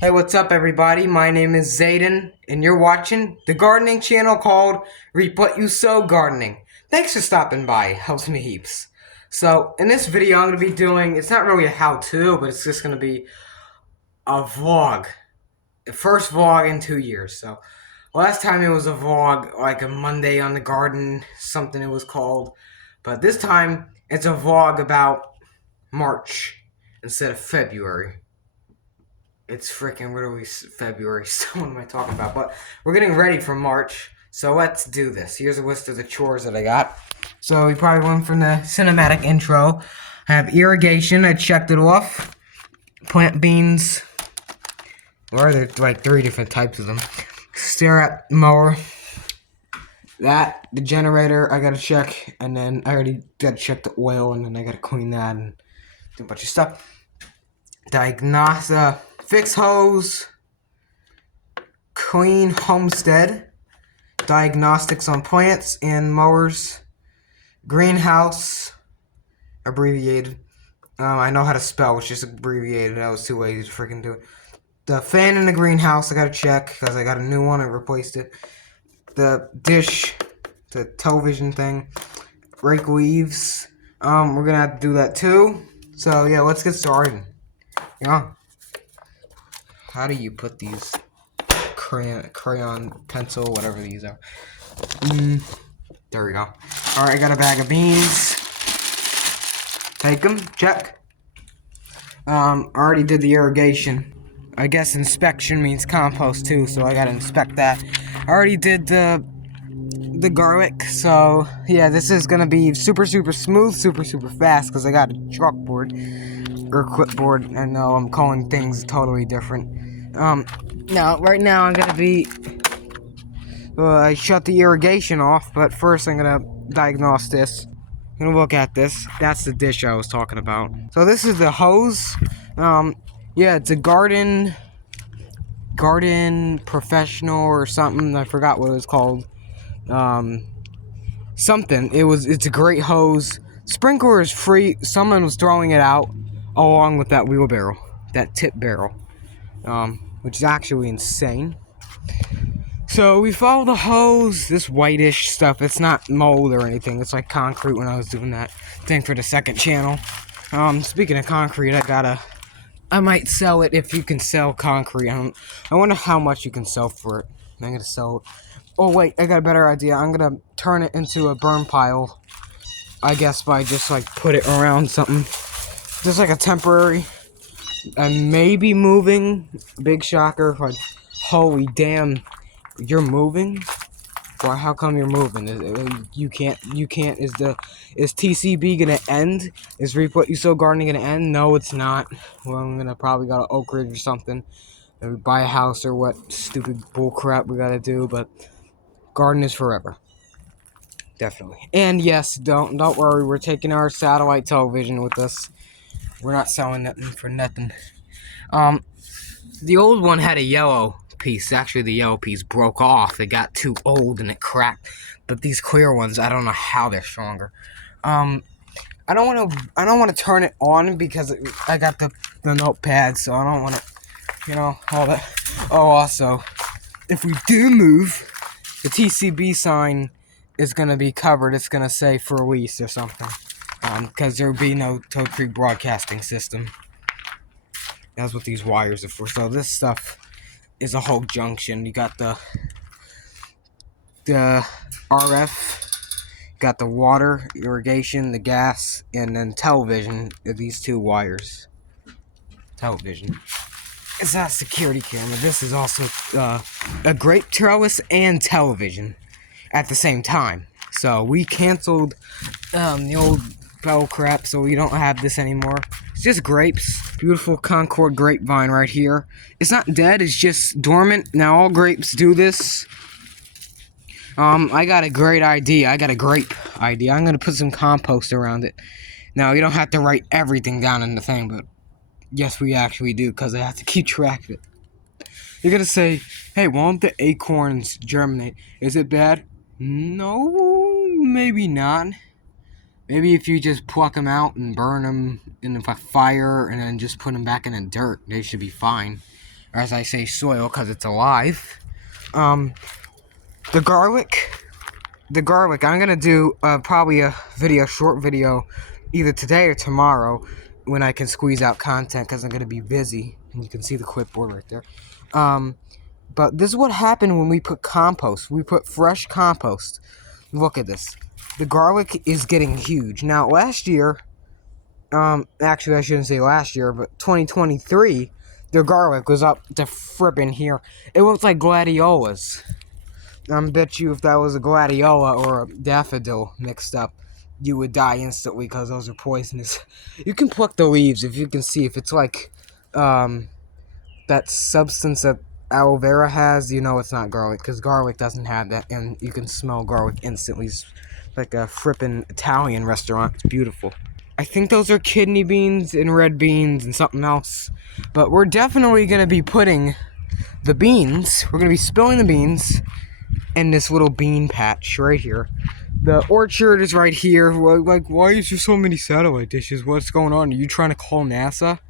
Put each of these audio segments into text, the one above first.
Hey, what's up, everybody? My name is Zayden, and you're watching the gardening channel called Reap What You Sow Gardening. Thanks for stopping by. Helps me heaps. So, in this video, I'm going to be doing, it's not really a how-to, but it's just going to be a vlog. The first vlog in 2 years. So, last time it was a vlog, like a Monday on the garden, something it was called. But this time, it's a vlog about March instead of February. It's freaking literally February, so what am I talking about? But we're getting ready for March, so let's do this. Here's a list of the chores that I got. So you probably went from the cinematic intro. I have irrigation, I checked it off. Plant beans, or there's like 3 different types of them. Stare at mower. That, the generator, I gotta check, and then I already gotta check the oil, and then I gotta clean that and do a bunch of stuff. Diagnosa. Fix hose, clean homestead, diagnostics on plants and mowers, greenhouse, abbreviated. I know how to spell, it's just abbreviated. That was 2 ways to freaking do it. The fan in the greenhouse, I gotta check because I got a new one. I replaced it. The dish, the television thing, rake leaves. We're gonna have to do that too. So yeah, let's get started. Yeah. How do you put these crayon, pencil, whatever these are? There we go. Alright, I got a bag of beans. Take them, check. Already did the irrigation. I guess inspection means compost too, so I gotta inspect that. I already did the garlic, so yeah, this is gonna be super smooth, super fast, because I got a chalkboard. Or clipboard. I know I'm calling things totally different. Now, right now I'm gonna be, I shut the irrigation off, but first I'm gonna diagnose this. I'm gonna look at this. That's the dish I was talking about. So this is the hose. Yeah, it's a garden professional or something. I forgot what it was called. Something. It's a great hose. Sprinkler is free. Someone was throwing it out along with that wheelbarrow, that tip barrel, which is actually insane. So we follow the hose, this whitish stuff. It's not mold or anything. It's like concrete when I was doing that thing for the second channel. Speaking of concrete, I might sell it if you can sell concrete. I wonder how much you can sell for it. I'm gonna sell it. Oh wait, I got a better idea. I'm gonna turn it into a burn pile. I guess by just like put it around something. Just like a temporary. I may be moving. Big shocker. Like, holy damn, you're moving? Why? How come you're moving? You can't. Is TCB gonna end? Is Reap What You Sow Gardening gonna end? No, it's not. Well, I'm gonna probably go to Oak Ridge or something. Maybe buy a house or what stupid bull crap we gotta do. But garden is forever. Definitely. And yes, don't worry. We're taking our satellite television with us. We're not selling nothing for nothing. The old one had a yellow piece. Actually, the yellow piece broke off. It got too old and it cracked. But these clear ones, I don't know how they're stronger. I don't want to turn it on because I got the notepad, so I don't want to, all that. Oh, also, if we do move, the TCB sign is gonna be covered. It's gonna say for lease or something. Because there will be no Toad Creek broadcasting system. That's what these wires are for. So this stuff is a whole junction. You got the RF, got the water, irrigation, the gas, and then television. These 2 wires. Television. It's not a security camera. This is also a grape trellis and television at the same time. So we canceled the old bell crap, so we don't have this anymore. It's just grapes. Beautiful Concord grapevine right here. It's not dead, it's just dormant. Now all grapes do this. I got a great idea. I got a grape idea. I'm gonna put some compost around it. Now you don't have to write everything down in the thing, but yes, we actually do, because I have to keep track of it. You're gonna say, hey, won't the acorns germinate? Is it bad? No, maybe not. Maybe if you just pluck them out and burn them in a fire and then just put them back in the dirt, they should be fine. Or as I say, soil, because it's alive. The garlic, I'm gonna do probably a short video, either today or tomorrow, when I can squeeze out content, because I'm gonna be busy. And you can see the clipboard right there. But this is what happened when we put compost. We put fresh compost. Look at this. The garlic is getting huge. Now, last year, actually, I shouldn't say last year, but 2023, the garlic was up to frippin' here. It looked like gladiolas. I bet you if that was a gladiola or a daffodil mixed up, you would die instantly because those are poisonous. You can pluck the leaves if you can see if it's like that substance that aloe vera has. You know it's not garlic because garlic doesn't have that, and you can smell garlic instantly. It's like a frippin' Italian restaurant. It's beautiful. I think those are kidney beans and red beans and something else. But we're definitely going to be putting the beans, we're going to be spilling the beans in this little bean patch right here. The orchard is right here. Like, why is there so many satellite dishes? What's going on? Are you trying to call NASA?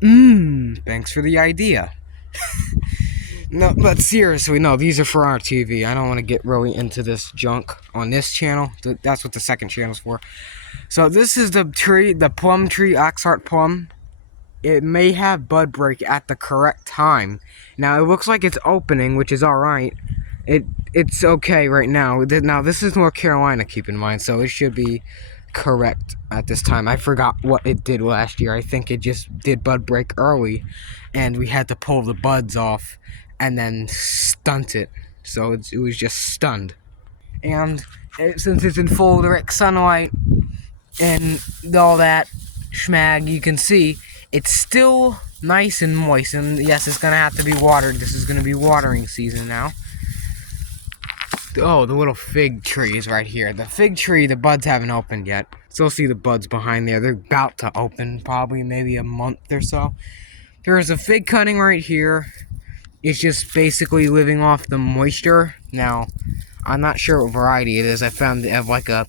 Thanks for the idea. No, but seriously, no, these are for our TV. I don't want to get really into this junk on this channel. That's what the second channel's for. So this is the tree, the plum tree, Oxheart plum. It may have bud break at the correct time. Now, it looks like it's opening, which is alright. It's okay right now. Now, this is North Carolina, keep in mind, so it should be correct at this time. I forgot what it did last year. I think it just did bud break early, and we had to pull the buds off and then stunt it. So it was just stunned. And since it's in full direct sunlight and all that schmag, you can see it's still nice and moist. And yes, it's gonna have to be watered. This is gonna be watering season now. Oh, the little fig tree is right here. The fig tree, the buds haven't opened yet. Still see the buds behind there. They're about to open, probably maybe a month or so. There's a fig cutting right here. It's just basically living off the moisture. Now, I'm not sure what variety it is. I found they have like a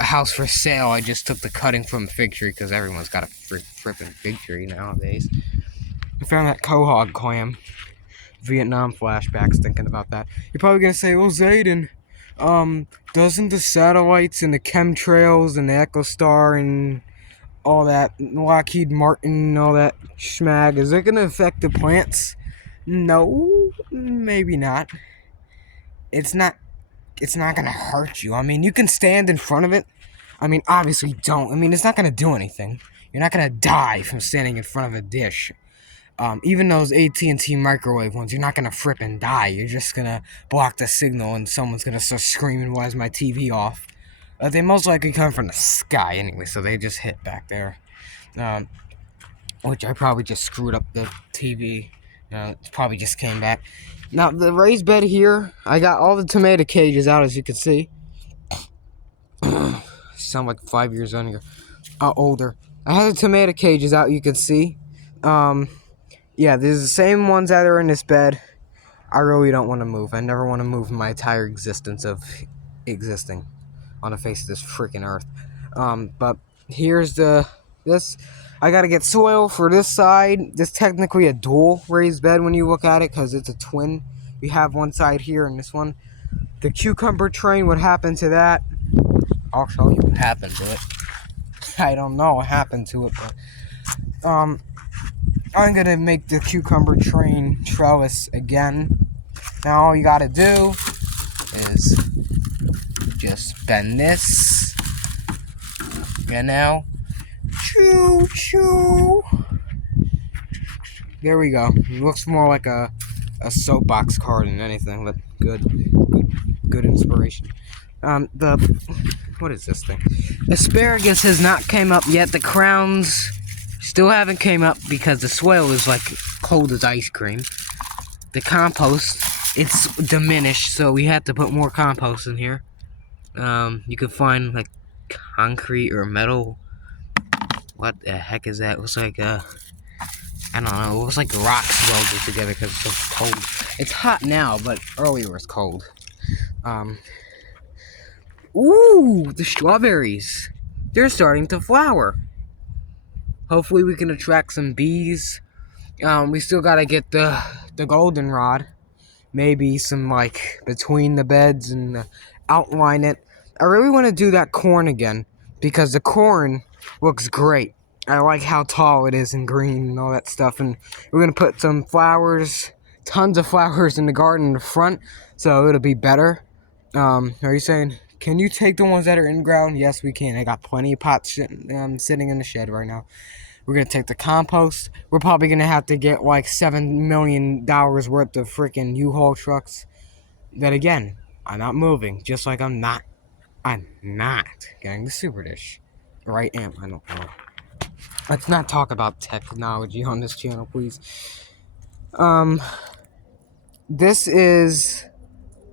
house for sale. I just took the cutting from a fig tree because everyone's got a frippin' fig tree nowadays. I found that quahog clam. Vietnam flashbacks thinking about that. You're probably gonna say, "Oh, Zayden, doesn't the satellites and the chemtrails and the EchoStar and all that Lockheed Martin and all that schmag, is it gonna affect the plants?" No, maybe not. It's not gonna hurt you. I mean, you can stand in front of it. I mean, obviously don't. I mean, it's not gonna do anything. You're not gonna die from standing in front of a dish. Even those AT&T microwave ones, you're not gonna frippin' die. You're just gonna block the signal and someone's gonna start screaming, "Why is my TV off?" They most likely come from the sky anyway, so they just hit back there. Which I probably just screwed up the TV. It probably just came back. Now, the raised bed here, I got all the tomato cages out, as you can see. Sound like 5 years older. I have the tomato cages out, you can see. Yeah, there's the same ones that are in this bed. I really don't want to move. I never want to move in my entire existence of existing on the face of this freaking earth. But here's this. I gotta get soil for this side. This is technically a dual raised bed when you look at it, because it's a twin. We have one side here and this one. The cucumber train, what happened to that? I'll show you what happened to it. I don't know what happened to it, but I'm gonna make the cucumber train trellis again. Now all you gotta do is just bend this, you know, choo choo. There we go. It looks more like a soapbox card than anything, but good inspiration. What is this thing? Asparagus has not came up yet. The crowns still haven't came up because the soil is like cold as ice cream. The compost, it's diminished, so we have to put more compost in here. You can find like concrete or metal. What the heck is that? It looks like I don't know. It looks like rocks welded together because it's so cold. It's hot now, but earlier it was cold. Ooh, the strawberries. They're starting to flower. Hopefully we can attract some bees We still gotta get the goldenrod. Maybe some like between the beds and outline it. I really want to do that corn again because the corn looks great. I like how tall it is and green and all that stuff. And we're gonna put some flowers, tons of flowers in the garden in the front, so it'll be better. Are you saying, can you take the ones that are in ground? Yes, we can. I got plenty of pots sitting in the shed right now. We're gonna take the compost. We're probably gonna have to get like $7 million worth of freaking U-Haul trucks. Then again, I'm not moving. Just like I'm not getting the super dish. Or I am. I don't know. Let's not talk about technology on this channel, please. This is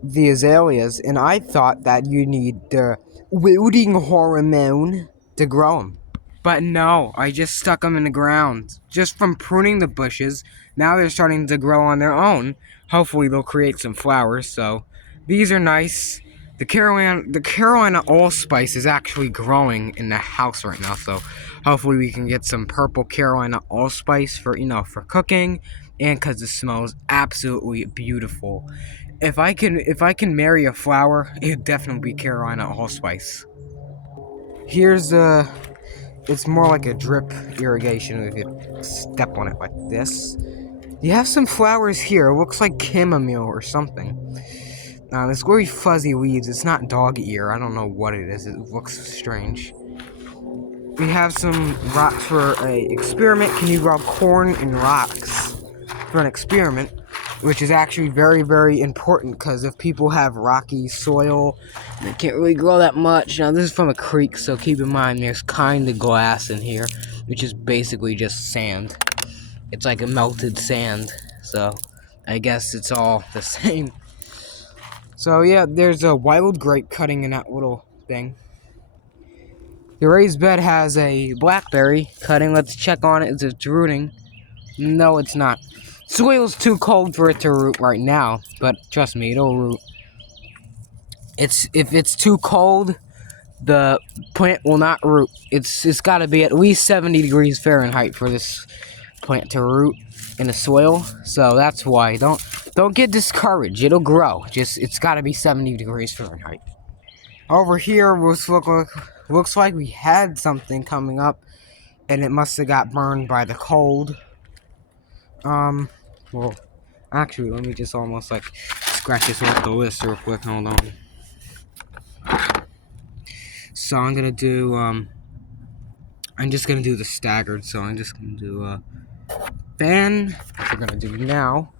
the azaleas, and I thought that you need the wilting hormone to grow them. But no, I just stuck them in the ground. Just from pruning the bushes, now they're starting to grow on their own. Hopefully they'll create some flowers, so these are nice. The Carolina allspice is actually growing in the house right now, so hopefully we can get some purple Carolina allspice for, for cooking, and because it smells absolutely beautiful. If I can marry a flower, it'd definitely be Carolina allspice. Here's it's more like a drip irrigation if you step on it like this. You have some flowers here. It looks like chamomile or something. It's very fuzzy leaves. It's not dog ear. I don't know what it is. It looks strange. We have some rocks for a experiment. Can you grow corn and rocks for an experiment? Which is actually very, very important because if people have rocky soil, they can't really grow that much. Now, this is from a creek, so keep in mind there's kind of glass in here, which is basically just sand. It's like a melted sand, so I guess it's all the same. So, yeah, there's a wild grape cutting in that little thing. The raised bed has a blackberry cutting. Let's check on it. Is it rooting? No, it's not. Soil's too cold for it to root right now, but trust me, it'll root. If it's too cold, the plant will not root. It's got to be at least 70 degrees Fahrenheit for this plant to root in the soil. So that's why don't get discouraged. It'll grow. It's got to be 70 degrees Fahrenheit. Over here looks like we had something coming up, and it must have got burned by the cold. Well, actually, let me just almost like scratch this off the list real quick. Hold on. So I'm gonna do I'm just gonna do the staggered. So I'm just gonna do a fan. Which we're gonna do now,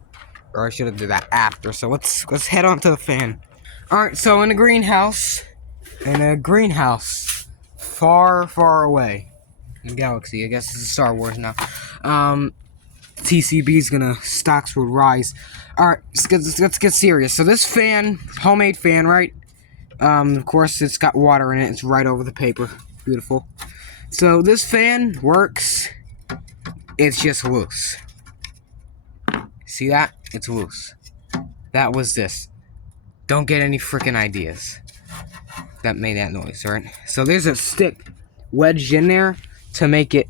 or I should have did that after. So let's head on to the fan. All right. So in a greenhouse, far, far away in the galaxy. I guess this is Star Wars now. TCB's stocks will rise. Alright, let's get serious. So this fan, homemade fan, right? Of course it's got water in it. It's right over the paper. Beautiful. So this fan works. It's just loose. See that? It's loose. That was this. Don't get any freaking ideas. That made that noise, right? So there's a stick wedged in there to make it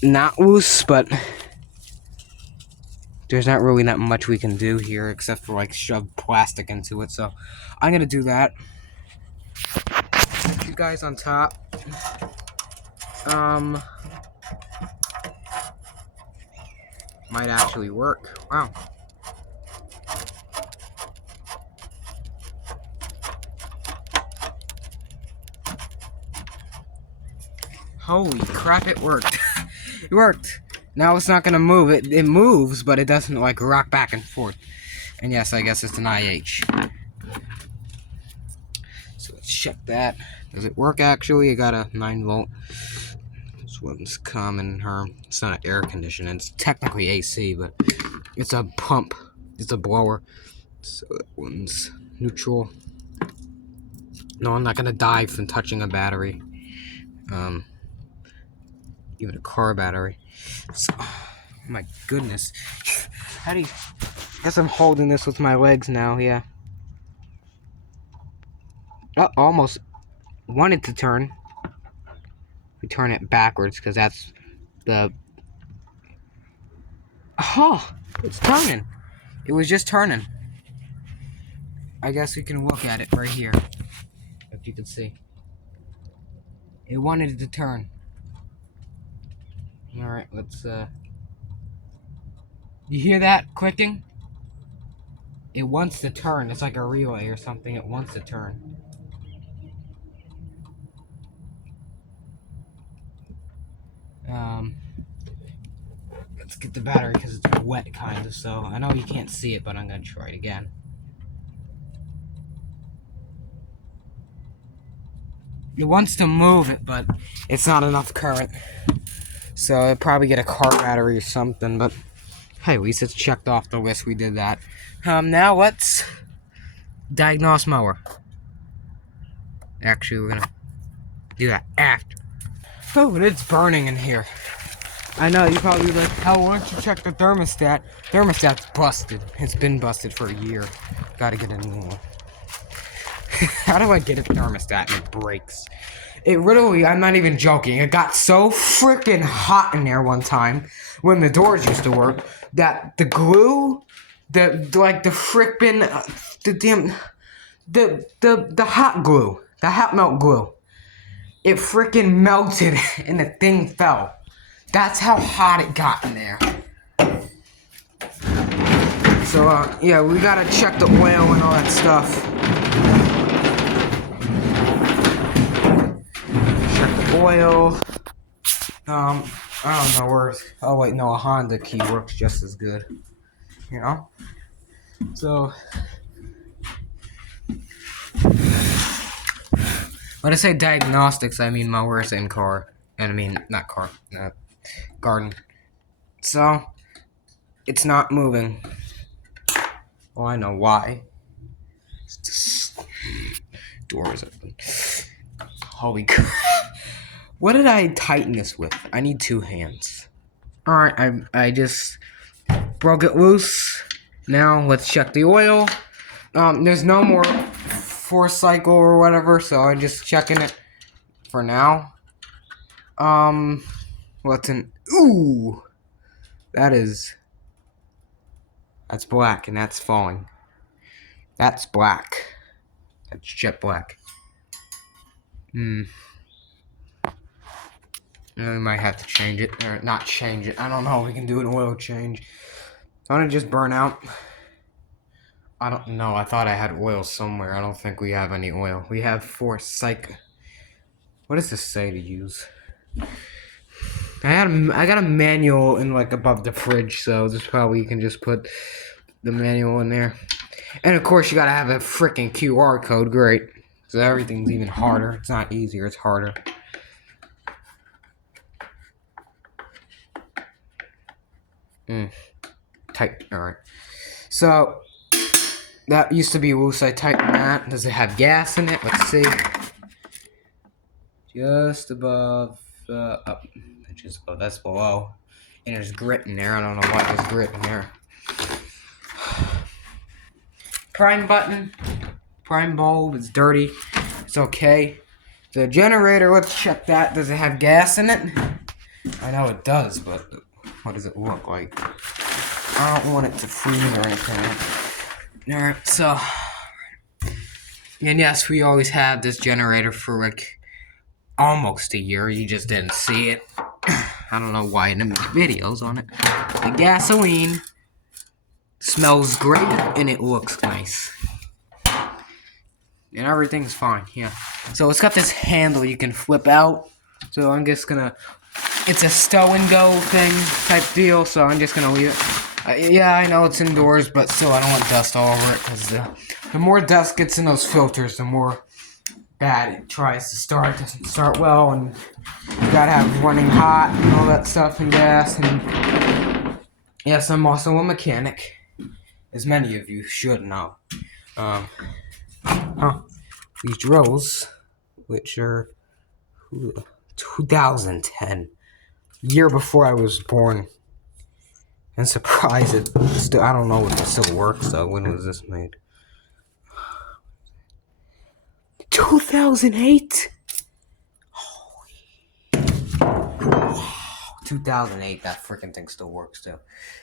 not loose, but there's not really that much we can do here except for like shove plastic into it. So I'm gonna do that. Put you guys on top. Might actually work. Wow. Holy crap, it worked. It worked. Now it's not gonna move. It moves, but it doesn't like rock back and forth. And yes, I guess it's an IH. So let's check that. Does it work actually? I got a 9-volt. This one's common herm. It's not air conditioning. It's technically AC, but it's a pump. It's a blower. So that one's neutral. No, I'm not gonna die from touching a battery. Even a car battery. So, oh my goodness. How do you... I guess I'm holding this with my legs now, yeah. Oh, almost wanted to turn. We turn it backwards, because that's the Oh, it's turning. It was just turning. I guess we can look at it right here. If you can see. It wanted it to turn. Alright, let's, You hear that clicking? It wants to turn. It's like a relay or something. It wants to turn. Let's get the battery because it's wet, kind of. So I know you can't see it, but I'm gonna try it again. It wants to move it, but it's not enough current. So I'd probably get a car battery or something. But hey, at least it's checked off the list. We did that. Now let's diagnose mower. Actually, we're gonna do that after. Oh, it's burning in here. I know, you probably be like, hell, why don't you check the thermostat? Thermostat's busted. It's been busted for a year. Gotta get a new one. How do I get a thermostat and it breaks? It literally, I'm not even joking, it got so freaking hot in there one time when the doors used to work that the glue, the hot glue, the hot melt glue, it freaking melted and the thing fell. That's how hot it got in there. So, yeah, we gotta check the oil and all that stuff. Check the oil. I don't know where. Oh wait, no, a Honda key works just as good. You know. So, when I say diagnostics, I mean mowers and car, and I mean not car, garden. So, it's not moving. Well, I know why. Door is open. Holy crap. What did I tighten this with? I need 2 hands. Alright, I just broke it loose. Now, let's check the oil. There's no more 4th cycle or whatever, so I'm just checking it for now. Ooh! That's black, and that's falling. That's black. That's jet black. We might have to change it, or not change it. I don't know. We can do an oil change. Don't it just burn out? I don't know. I thought I had oil somewhere. I don't think we have any oil. We have 4 cycle. What does this say to use? I got a manual in like above the fridge, so this probably you can just put the manual in there. And of course, you gotta have a freaking QR code. Great. So everything's even harder. It's not easier. It's harder. Tight. Alright. So, that used to be loose. I tightened that. Does it have gas in it? Let's see. Just above, up. Just above. That's below. And there's grit in there. I don't know why there's grit in there. Prime button. Prime bulb. It's dirty. It's okay. The generator, let's check that. Does it have gas in it? I know it does, but what does it look like? I don't want it to freeze or anything. Alright, so. And yes, we always had this generator for like almost a year. You just didn't see it. I don't know why I didn't make videos on it. The gasoline smells great and it looks nice. And everything's fine, yeah. So it's got this handle you can flip out. So I'm just gonna... It's a stow and go thing type deal, so I'm just gonna leave it. Yeah, I know it's indoors, but still I don't want dust all over it, because the more dust gets in those filters, the more bad it tries to start. It doesn't start well, and you gotta have running hot and all that stuff and gas. And yes, I'm also a mechanic, as many of you should know. These drills, which are 2010, year before I was born. I'm surprised it still, I don't know if it still works though. When was this made? 2008? Holy. Wow, 2008. That freaking thing still works too.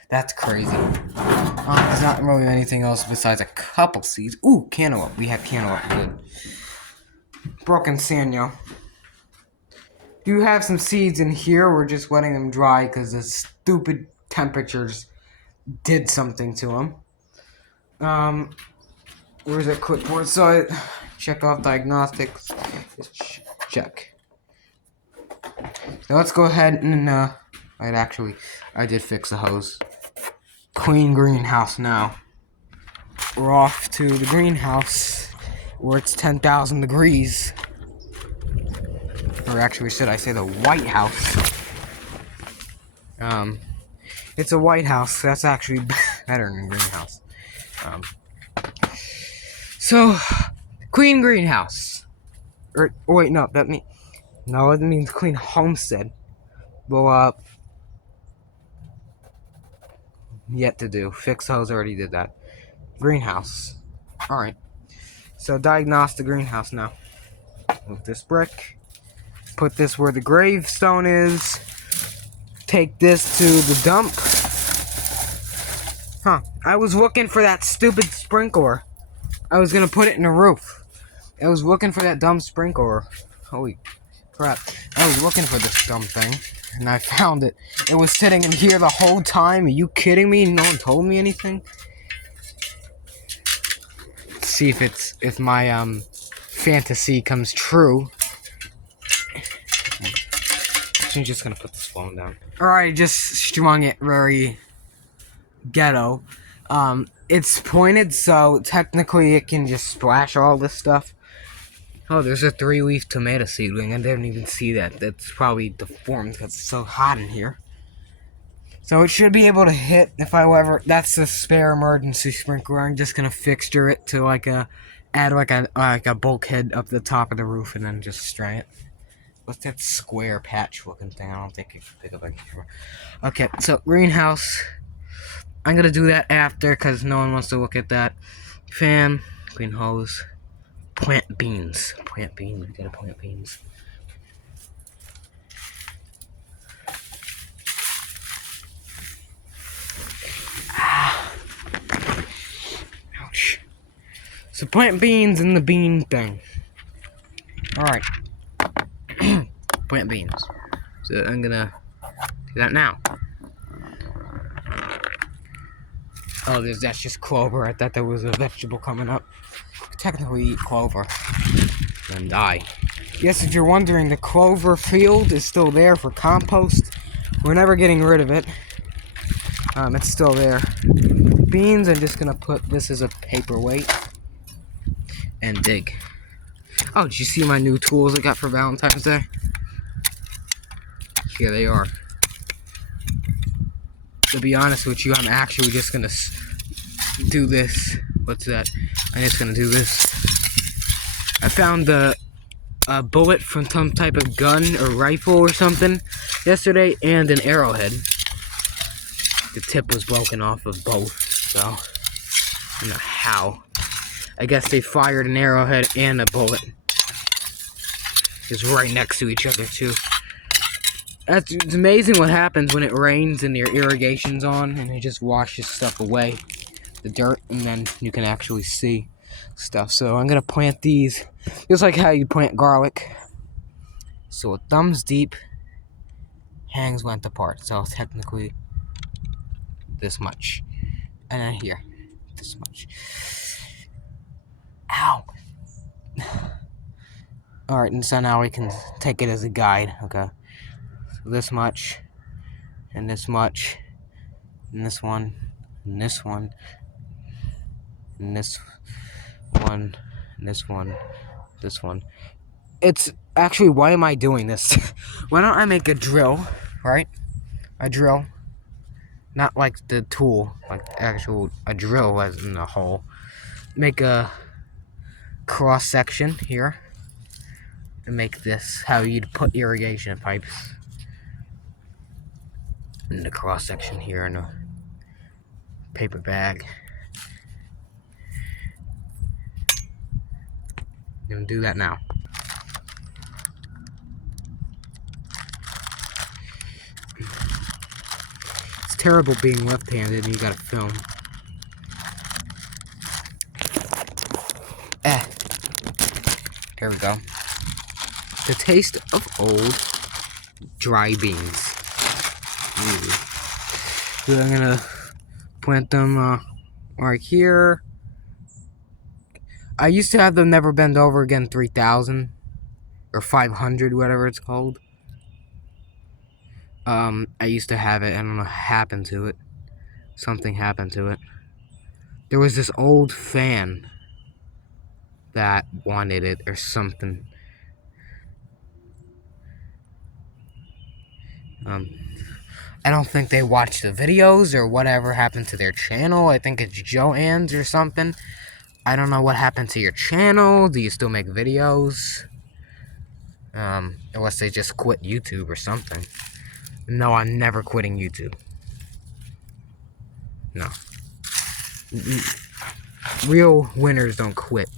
That's crazy. There's not really anything else besides a couple seeds. Ooh, cantaloupe. We have cantaloupe. Good. Broken Sanyo. Do have some seeds in here. We're just letting them dry because the stupid temperatures did something to them. Where's that clipboard? So I check off diagnostics. Just check. Now let's go ahead and I did fix the hose. Clean greenhouse now. We're off to the greenhouse where it's 10,000 degrees. Or actually, should I say the White House? It's a White House. That's actually better than greenhouse. So, clean greenhouse. Or wait, no, it means clean homestead. Well, yet to do. Fix hose, already did that. Greenhouse. Alright. So diagnose the greenhouse now. Move this brick. Put this where the gravestone is. Take this to the dump. I was looking for that stupid sprinkler. I was gonna put it in the roof. I was looking for that dumb sprinkler. Holy crap. I was looking for this dumb thing. And I found it. It was sitting in here the whole time. Are you kidding me? No one told me anything? Let's see if my fantasy comes true. I'm just gonna put this phone down. Alright, just strung it very ghetto. It's pointed, so technically it can just splash all this stuff. Oh, there's a 3-leaf tomato seedling. I didn't even see that. That's probably deformed because it's so hot in here. So it should be able to hit if I ever. That's the spare emergency sprinkler. I'm just gonna fixture it to add a bulkhead up the top of the roof and then just string it. What's that square patch looking thing? I don't think you can pick up a camera. Okay, so greenhouse. I'm gonna do that after because no one wants to look at that. Fan, clean hose, plant beans. Plant beans. We gotta plant beans. Ouch. So plant beans in the bean thing. Alright. Plant beans. So I'm gonna do that now. Oh, that's just clover. I thought there was a vegetable coming up. Technically eat clover. Then die. Yes, if you're wondering, the clover field is still there for compost. We're never getting rid of it. It's still there. Beans, I'm just gonna put this as a paperweight. And dig. Oh, did you see my new tools I got for Valentine's Day? Here they are. To be honest with you, I'm actually just gonna do this. What's that? I'm just gonna do this. I found a bullet from some type of gun or rifle or something yesterday, and an arrowhead. The tip was broken off of both, so I don't know how. I guess they fired an arrowhead and a bullet. It's right next to each other too. It's amazing what happens when it rains and your irrigation's on and it just washes stuff away, the dirt, and then you can actually see stuff. So I'm gonna plant these just like how you plant garlic. So a thumbs deep, hangs went apart. So technically this much, and then here this much. Ow. All right, and so now we can take it as a guide. Okay. This much, and this much, and this one, and this one, and this one, and this one, this one. It's actually, why am I doing this? Why don't I make a drill, right? A drill, not like the tool, like a drill as in the hole. Make a cross section here, and make this how you'd put irrigation pipes. In the cross section here in a paper bag. I'm gonna do that now. terrible being left-handed and you gotta film. There we go. The taste of old dry beans. So I'm gonna plant them right here. I used to have them Never Bend Over Again 3000 or 500, whatever it's called. I used to have it. I don't know what happened to it. Something happened to it. There was this old fan that wanted it or something. I don't think they watched the videos or whatever happened to their channel. I think it's Joanne's or something. I don't know what happened to your channel. Do you still make videos? Unless they just quit YouTube or something. No, I'm never quitting YouTube. No. Real winners don't quit.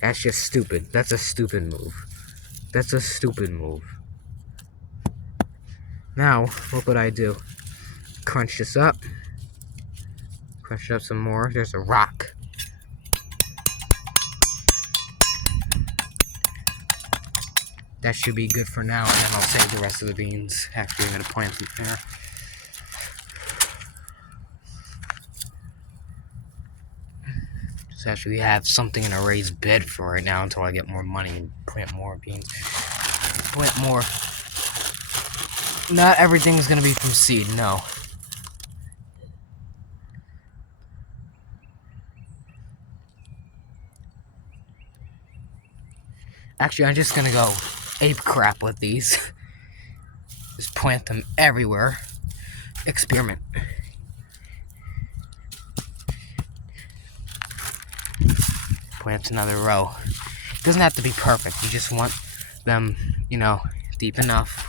That's just stupid. That's a stupid move. That's a stupid move. Now, look what I do. Crunch this up. Crunch it up some more. There's a rock. That should be good for now, and then I'll save the rest of the beans. Actually, I'm going to plant them there. Just actually have something in a raised bed for right now until I get more money and plant more beans. Plant more. Not everything is going to be from seed, no. Actually, I'm just going to go ape crap with these. Just plant them everywhere. Experiment. Plant another row. It doesn't have to be perfect. You just want them, you know, deep enough.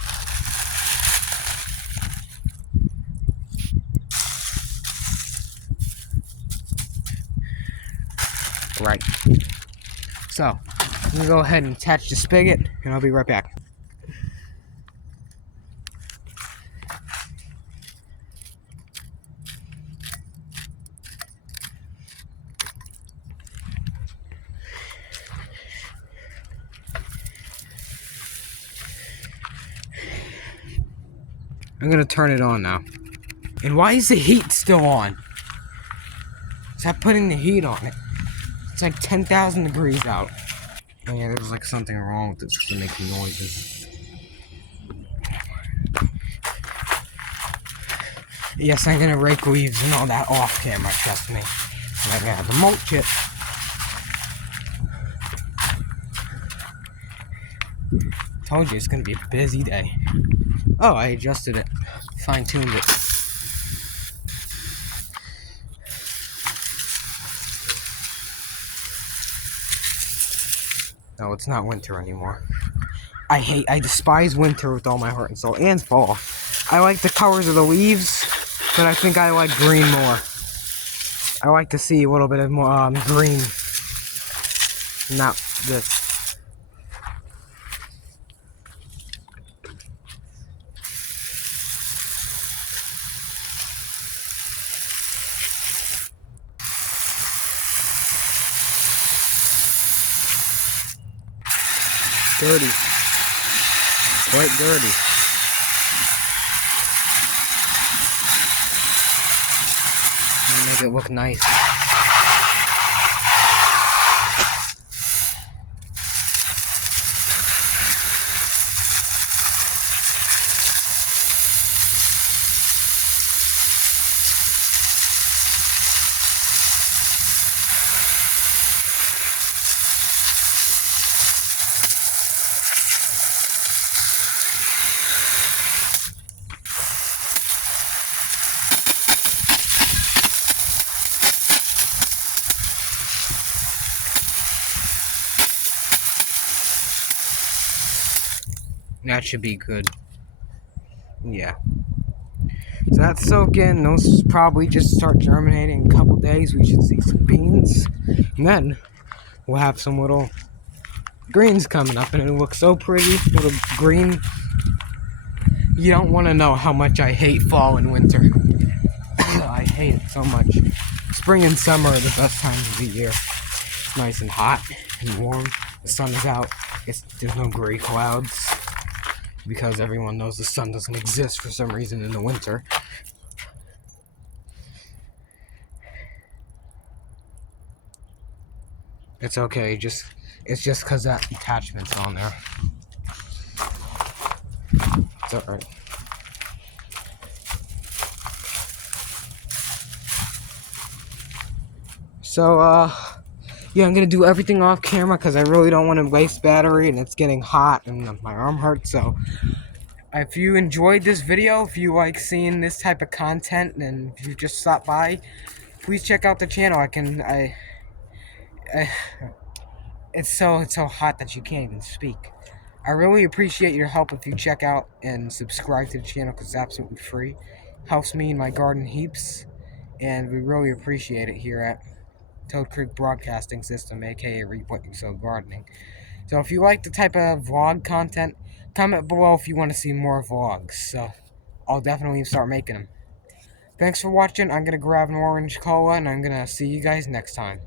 Right. So, I'm going to go ahead and attach the spigot, and I'll be right back. I'm going to turn it on now. And why is the heat still on? Stop putting the heat on it. It's like 10,000 degrees out. Oh yeah, there's like something wrong with this because it makes noises. Yes, I'm gonna rake leaves and all that off camera, trust me. And I'm gonna have to mulch it. Told you it's gonna be a busy day. Oh, I adjusted it. Fine-tuned it. No, it's not winter anymore. I despise winter with all my heart and soul, and fall. I like the colors of the leaves, but I think I like green more. I like to see a little bit of more green, not this. Dirty. Quite dirty. I'm gonna make it look nice. That should be good. Yeah. So that's soaking. Those probably just start germinating in a couple days. We should see some beans. And then we'll have some little greens coming up. And it'll look so pretty. Little green. You don't want to know how much I hate fall and winter. hate it so much. Spring and summer are the best times of the year. It's nice and hot and warm. The sun is out. There's no gray clouds because everyone knows the sun doesn't exist for some reason in the winter. It's okay. It's just because that attachment's on there. It's alright. So, yeah, I'm gonna do everything off camera because I really don't want to waste battery, and it's getting hot and my arm hurts. So, if you enjoyed this video, if you like seeing this type of content, and if you just stopped by, please check out the channel. It's so hot that you can't even speak. I really appreciate your help if you check out and subscribe to the channel because it's absolutely free. Helps me in my garden heaps, and we really appreciate it here at Toad Creek Broadcasting System, aka Reap What You Sow Gardening. So if you like the type of vlog content, comment below if you want to see more vlogs. So I'll definitely start making them. Thanks for watching. I'm going to grab an orange cola, and I'm going to see you guys next time.